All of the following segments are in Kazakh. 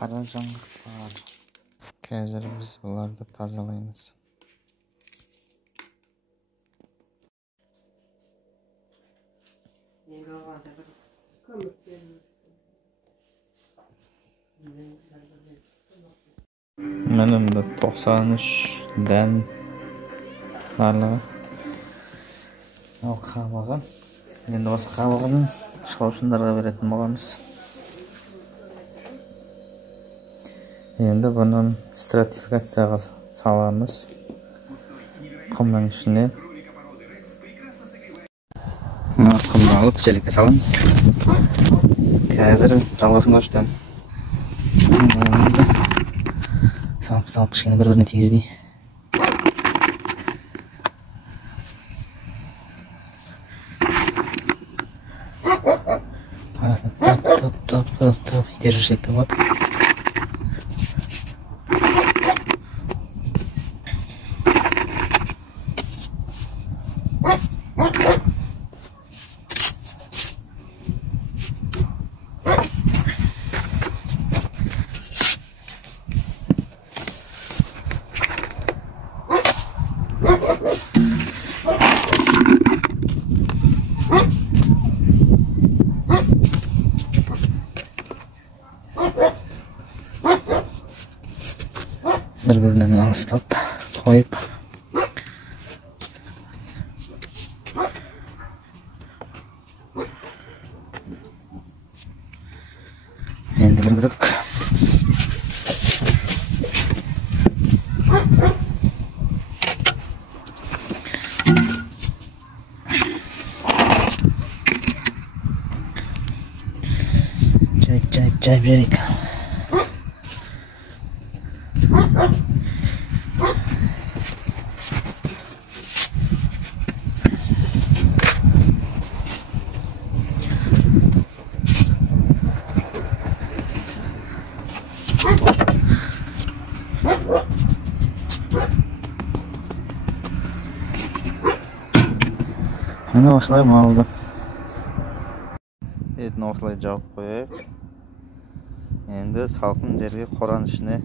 Qara жаңғақтар. Қазір біз оларды тазалаймыз. Менімді 93 дән барлығы. Ал қабығы. Енді осы қабығының шылаушындарға беретін боламыз. Енді бұның стратификацияға саламыз. Құмның ішіне. Құмны алып желікке саламыз. Қазір жалғасын қаштан. Салып кішкене бір-біріне тигізбей. Топ итеріп жүрсек болады. Bir-birinden alыстап қойып. Енді бір-бірік. Жайып жерек. Мені осылай малды. Етін осылай жауып қойып. Енді салқын жерге қораның ішіне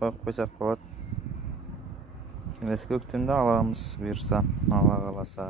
қойып қойсақ болады. Келесі көктемде аламыз бұйырса, Алла қаласа.